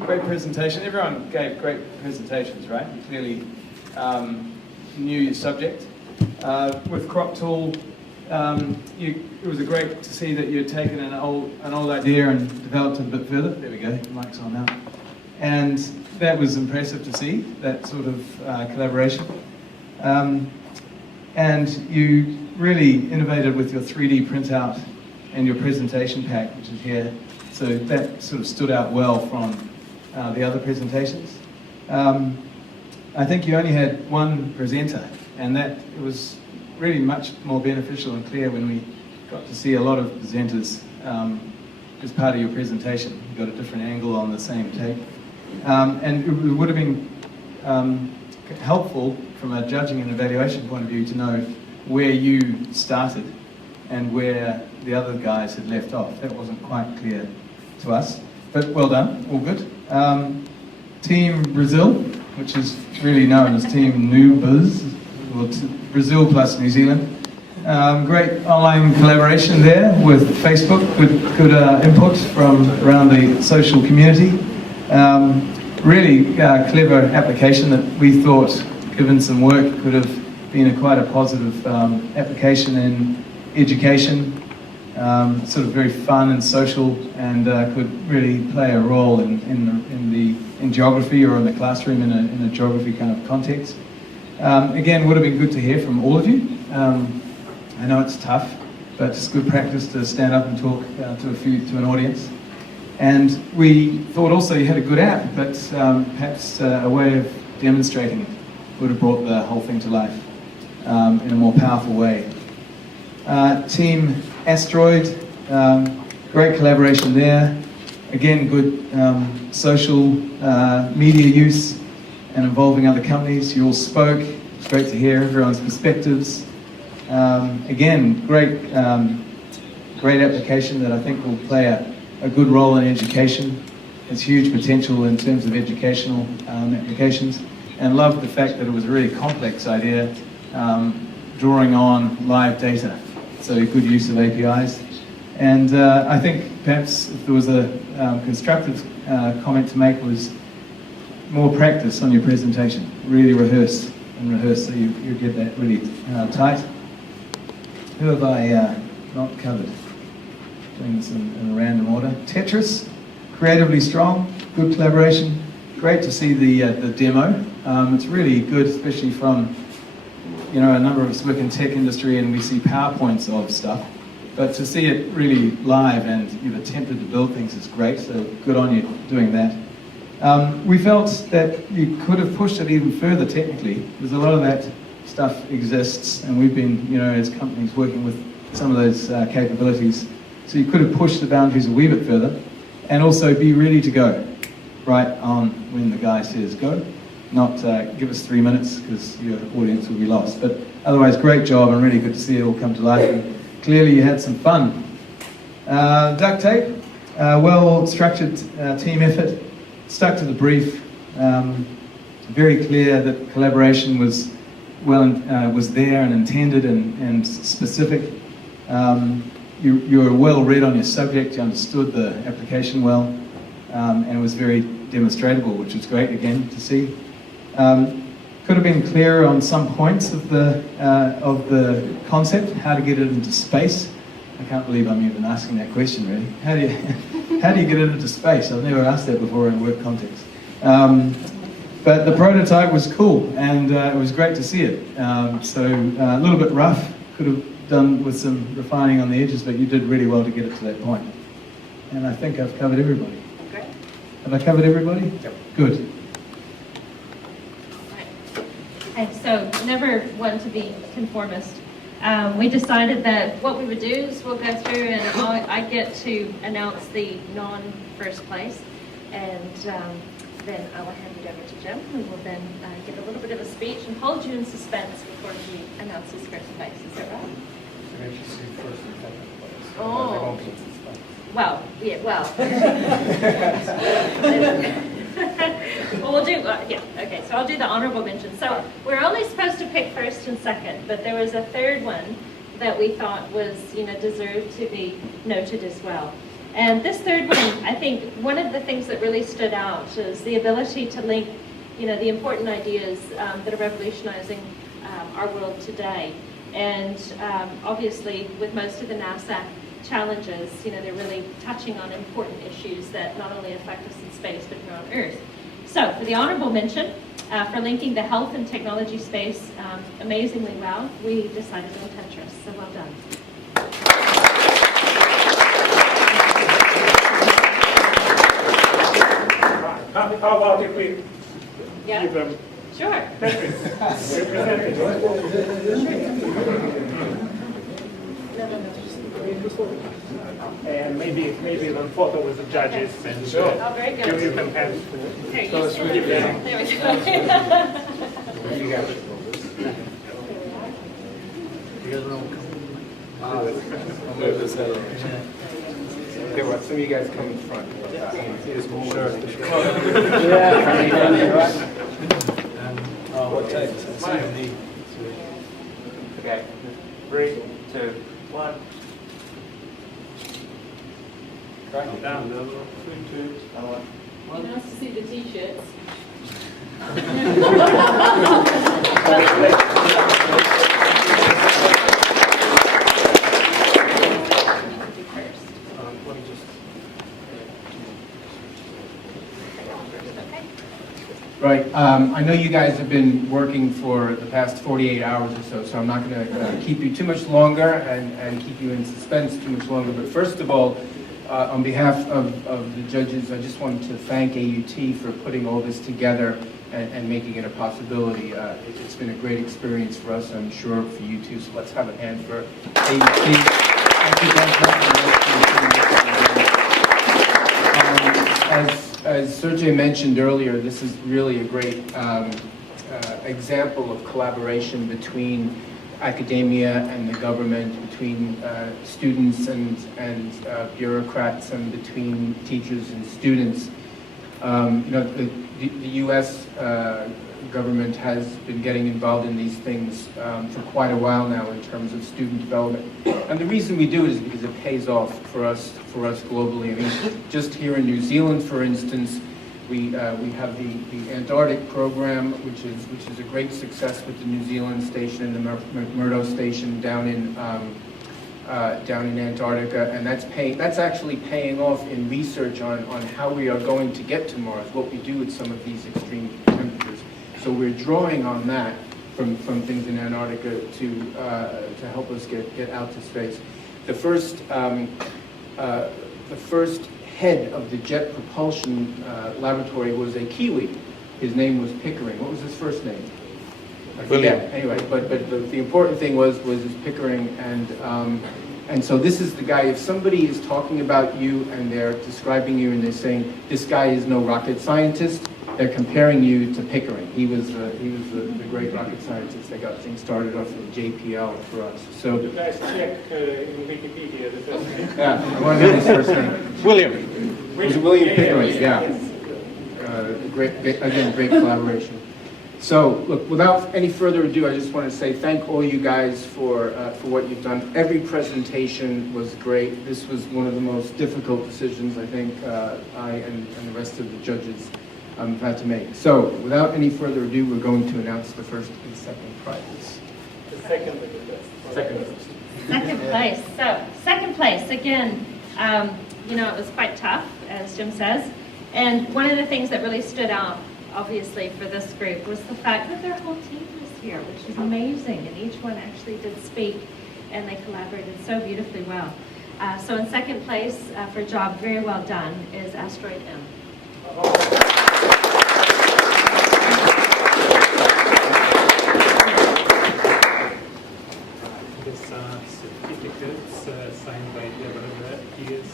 Great presentation. Everyone gave great presentations, right? You clearly knew your subject. With Crop Tool, it was great to see that you had taken an old idea and developed it a bit further. There we go, the mic's on now. And that was impressive to see, that sort of collaboration. And you really innovated with your 3D printout and your presentation pack, which is here. So that sort of stood out well from the other presentations. I think you only had one presenter, and that was really much more beneficial and clear when we got to see a lot of presenters as part of your presentation. You got a different angle on the same take. And it would have been helpful from a judging and evaluation point of view to know where you started and where the other guys had left off. That wasn't quite clear to us, but well done, all good. Team Brazil, which is really known as Team Nubas, or Brazil plus New Zealand. Great online collaboration there with Facebook, good input from around the social community. Really clever application that we thought, given some work, could have been quite a positive application in education. Sort of very fun and social, and could really play a role in geography or in the classroom in a geography kind of context. Again, would have been good to hear from all of you. I know it's tough, but it's good practice to stand up and talk to an audience. And we thought also you had a good app, but perhaps a way of demonstrating it would have brought the whole thing to life in a more powerful way. Team Asteroid, great collaboration there. Again, good social media use and involving other companies. You all spoke. It's great to hear everyone's perspectives. Again, great application that I think will play a good role in education. There's huge potential in terms of educational applications, and loved the fact that it was a really complex idea, drawing on live data. So good use of APIs. And I think perhaps if there was a constructive comment to make was more practice on your presentation. Really rehearse so you get that really tight. Who have I not covered? Doing this in a random order. Tetris, creatively strong, good collaboration. Great to see the demo. It's really good, especially from a number of us work in tech industry and we see PowerPoints of stuff, but to see it really live and you've attempted to build things is great, so good on you doing that. We felt that you could have pushed it even further technically, because a lot of that stuff exists and we've been, as companies working with some of those capabilities, so you could have pushed the boundaries a wee bit further and also be ready to go right on when the guy says go. Not give us 3 minutes because your audience will be lost. But otherwise, great job and really good to see it all come to life. And clearly you had some fun. Duct tape, well-structured team effort, stuck to the brief. Very clear that collaboration was there and intended and specific. You were well read on your subject, you understood the application well, and it was very demonstratable, which was great again to see. Could have been clearer on some points of the concept, how to get it into space. I can't believe I'm even asking that question really. How do you get it into space? I've never asked that before in a work context. But the prototype was cool and it was great to see it. So a little bit rough, could have done with some refining on the edges, but you did really well to get it to that point. And I think I've covered everybody. Great. Have I covered everybody? Yep. Good. Okay, so never one to be conformist. We decided that what we would do is we'll go through and I get to announce the non-first place, and then I will hand it over to Jim, who will then give a little bit of a speech and hold you in suspense before he announces first place. Is that right? I should say first and second place. Oh. Well, yeah, well. Well, we'll do, okay, so I'll do the honorable mention. So we're only supposed to pick first and second, but there was a third one that we thought was, deserved to be noted as well. And this third one, I think one of the things that really stood out is the ability to link, the important ideas that are revolutionizing our world today. And obviously, with most of the NASA challenges, they're really touching on important issues that not only affect us in space, but here on Earth. So, for the honorable mention, for linking the health and technology space amazingly well, we decided on Tetris. So well done. How about if we Yeah. give them Sure. and maybe even photo with the judges and Oh, very good. you can have Here, So you it's stand really up there. down. There we go. you guys. I'll move this head over. Okay, well, some of you guys come in front. Sure. What takes? Okay. 3, 2, 1. Down. He wants to see the t-shirts. Let me just. Right, I know you guys have been working for the past 48 hours or so I'm not going to keep you too much longer and keep you in suspense too much longer. But first of all, on behalf of the judges, I just wanted to thank AUT for putting all this together and making it a possibility. It's been a great experience for us, I'm sure for you too. So let's have a hand for AUT. Thank you guys very much. As Sergey mentioned earlier, this is really a great example of collaboration between academia and the government, between students and bureaucrats, and between teachers and students. The U.S. Government has been getting involved in these things for quite a while now in terms of student development. And the reason we do it is because it pays off for us globally. I mean, just here in New Zealand, for instance, we have the Antarctic program, which is a great success with the New Zealand station and the McMurdo station down in Antarctica, and that's actually paying off in research on how we are going to get to Mars, what we do with some of these extreme temperatures. So we're drawing on that from things in Antarctica to help us get out to space. The first head of the Jet Propulsion Laboratory was a Kiwi. His name was Pickering. What was his first name? William. Yeah, anyway, but the important thing was his Pickering, and so this is the guy. If somebody is talking about you and they're describing you and they're saying this guy is no rocket scientist, they're comparing you to Pickering. He was the great rocket scientist that got things started off with JPL for us. So You guys check in Wikipedia the first name. yeah, I want to know his first name. William. It was William Pickering. Yeah. Great collaboration. So, look, without any further ado, I just want to say thank all you guys for what you've done. Every presentation was great. This was one of the most difficult decisions I think I and the rest of the judges have had to make. So, without any further ado, we're going to announce the first and second prizes. The second and the best. Second first. Second place. So, second place, again, it was quite tough, as Jim says. And one of the things that really stood out, obviously, for this group was the fact that their whole team was here, which is amazing. And each one actually did speak, and they collaborated so beautifully well. So in second place, for a job very well done, is Asteroid M. This certificates signed by Deborah. He is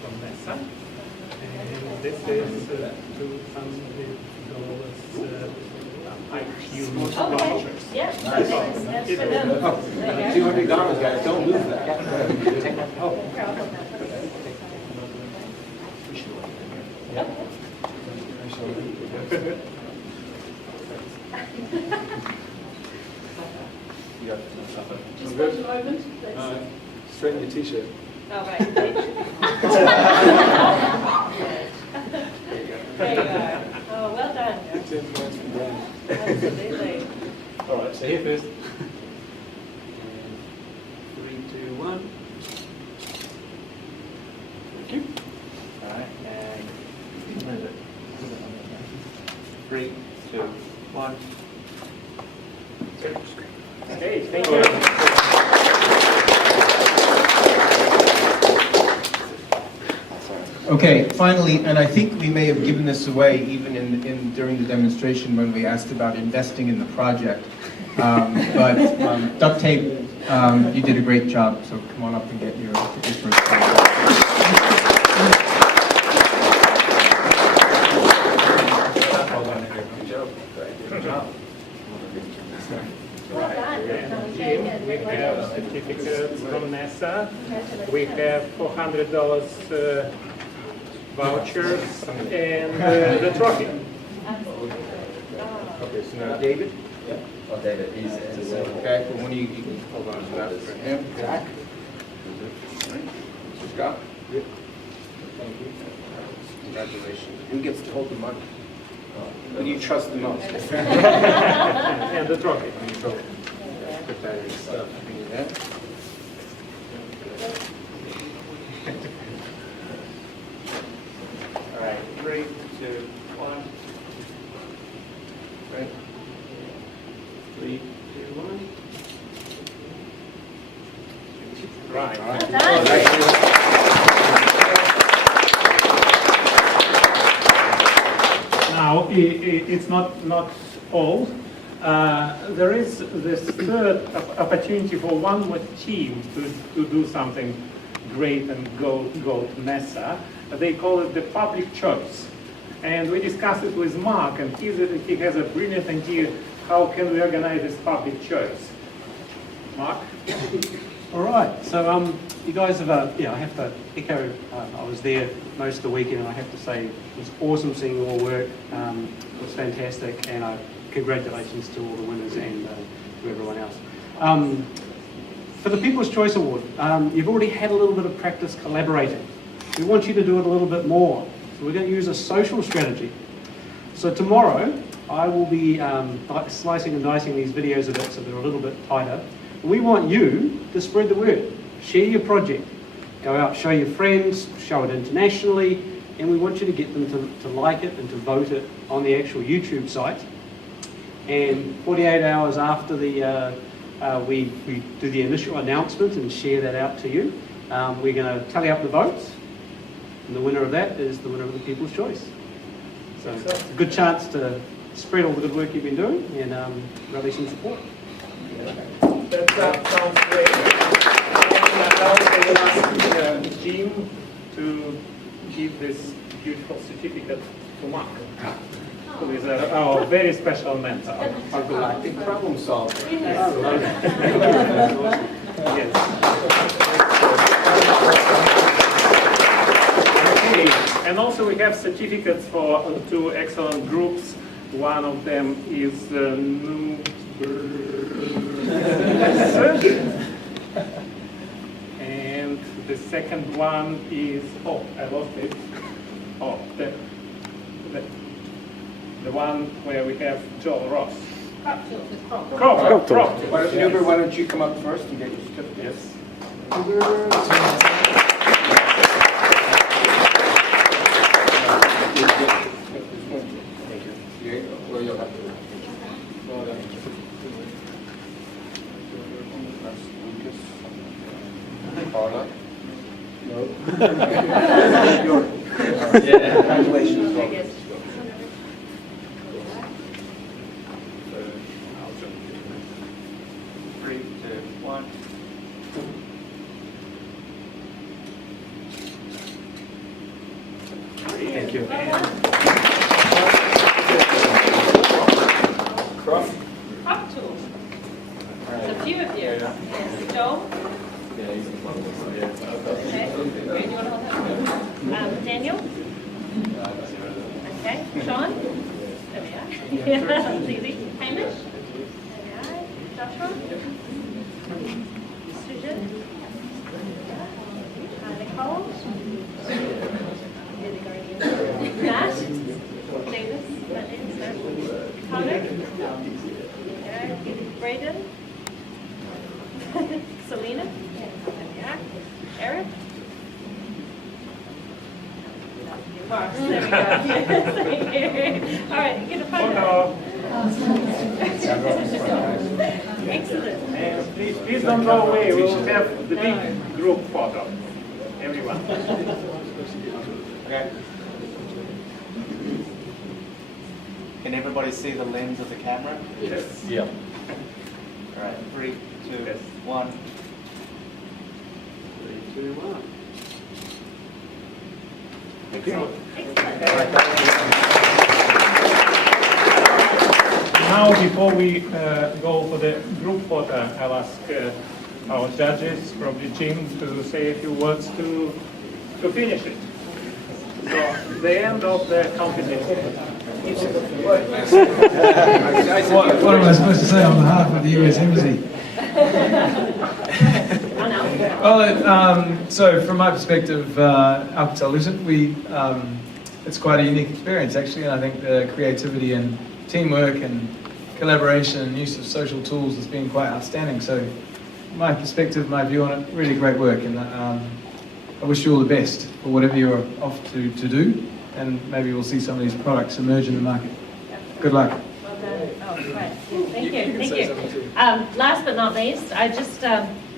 from NASA. And this is $200 IQ vouchers. Yeah, that's for them. There you go. $200, guys. Don't lose that. Take that. Oh. Here, I'll hold that. You got Just want to open? straighten your t-shirt. All right. There you are. Oh, well done. Absolutely. All right, so here first. 3, 2, 1. Thank you. All right, and where is it? 3, 2, 1. Okay, thank you. Okay, finally, and I think we may have given this away even during the demonstration when we asked about investing in the project. But duct tape, you did a great job, so come on up and get your first prize. Well done. Jim, we have certificates from NASA. We have $400 vouchers and the trophy. Okay, so now David. Oh, David, he's Okay, well, when you can hold on to that for him. Jack. Scott. Thank you. Congratulations. Who gets to hold the money? Who do you trust the most? And the trophy. Put that in stuff. All right, 3, 2, 1. Right. 3, 2, 1. Right. Well done. Now, it's not all. There is this third opportunity for one more team to do something great and go to NASA. They call it the public choice. And we discussed it with Mark, and he has a brilliant idea how can we organize this public choice. Mark? All right, so you guys have, I have to echo, I was there most of the weekend, and I have to say it was awesome seeing you all work. It was fantastic, and congratulations to all the winners and to everyone else. For the People's Choice Award, you've already had a little bit of practice collaborating. We want you to do it a little bit more. So we're going to use a social strategy. So tomorrow, I will be slicing and dicing these videos a bit so they're a little bit tighter. We want you to spread the word. Share your project. Go out, show your friends, show it internationally, and we want you to get them to like it and to vote it on the actual YouTube site. And 48 hours after we do the initial announcement and share that out to you, we're going to tally up the votes, and the winner of that is the winner of the People's Choice. So it's a good chance to spread all the good work you've been doing and rally some support. That sounds great. And now I will ask Jim to give this beautiful certificate to Mark, who is our very special mentor. Our galactic problem solver. Yes. Okay, and also we have certificates for two excellent groups. One of them is new. And the second one is, oh, I lost it. Oh, the one where we have Joel Ross. Crop. Why don't you come up first and get your certificate? Yes. Well, you'll have to. Paula? No. Congratulations. I guess. 3, 2, 1. Thank you. Crop tool. There's a few of you. Yes. Joel? Okay. Great. Do you want to hold that? Daniel? Okay. Sean? There we are. Yeah, that's easy. Hamish? There we are. Joshua? Susan? Nicole? Matt? there we go. Yes, thank you. All right, get a photo. Excellent. And please don't go away. We'll have the big group photo. Everyone. Okay. Can everybody see the lens of the camera? Yes. Yeah. All right, 3, 2, Yes. 1. 3, 2, 1. Now, before we go for the group photo, I'll ask our judges, probably Jim, to say a few words to finish it. So, the end of the competition. What am I supposed to say on behalf of the US Embassy? Well, so from my perspective, Alcatel-Lucent, it's quite a unique experience actually, and I think the creativity and teamwork and collaboration and use of social tools has been quite outstanding. So my perspective, my view on it, really great work, and I wish you all the best for whatever you're off to do, and maybe we'll see some of these products emerge in the market. Good luck. Well done. Oh, right. Thank you. Thank you. Last but not least, I just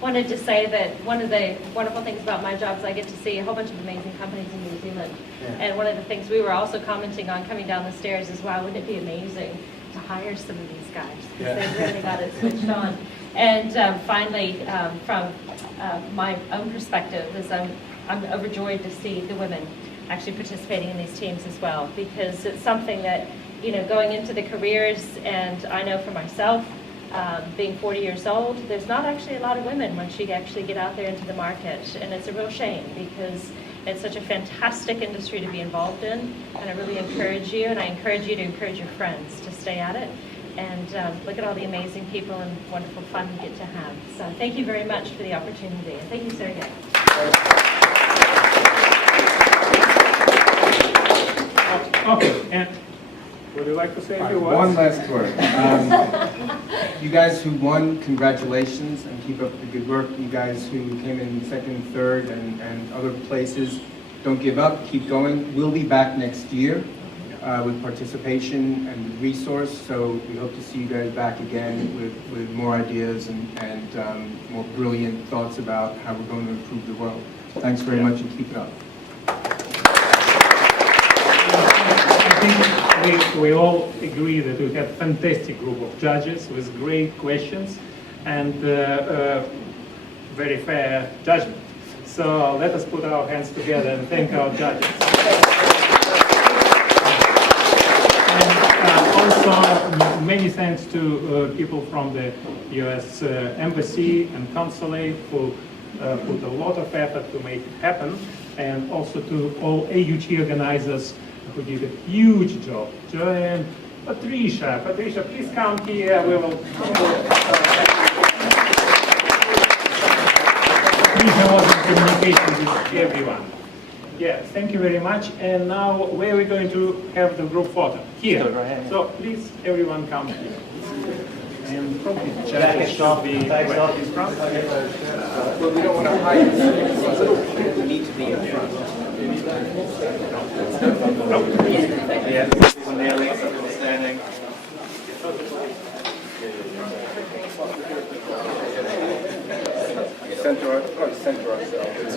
wanted to say that one of the wonderful things about my job is I get to see a whole bunch of amazing companies in New Zealand. And one of the things we were also commenting on coming down the stairs is, wow, wouldn't it be amazing to hire some of these guys? Because they've really got it switched on. And finally, from my own perspective, is I'm overjoyed to see the women actually participating in these teams as well, because it's something that, you know, going into the careers, and I know for myself, being 40 years old, there's not actually a lot of women once you actually get out there into the market, and it's a real shame because it's such a fantastic industry to be involved in, and I really encourage you, and I encourage you to encourage your friends to stay at it, and look at all the amazing people and wonderful fun you get to have. So thank you very much for the opportunity, and thank you, Sergey. Okay, and would you like to say a few words? One last word. You guys who won, congratulations, and keep up the good work. You guys who came in second, third, and other places, don't give up, keep going. We'll be back next year with participation and resource, so we hope to see you guys back again with more ideas and more brilliant thoughts about how we're going to improve the world. Thanks very much, and keep it up. I think we all agree that we have a fantastic group of judges with great questions and very fair judgment. So let us put our hands together and thank our judges. And also many thanks to people from the US Embassy and Consulate who put a lot of effort to make it happen, and also to all AUT organizers who did a huge job. Joanne, Patricia, please come here. We will. Patricia was in communication with everyone. Yeah, thank you very much. And now, where are we going to have the group photo? Here. So please, everyone come here. And probably judges should be right in front. Well, we don't want to hide it. We need to be in front. Yeah, people kneeling, some people standing. Center ourselves.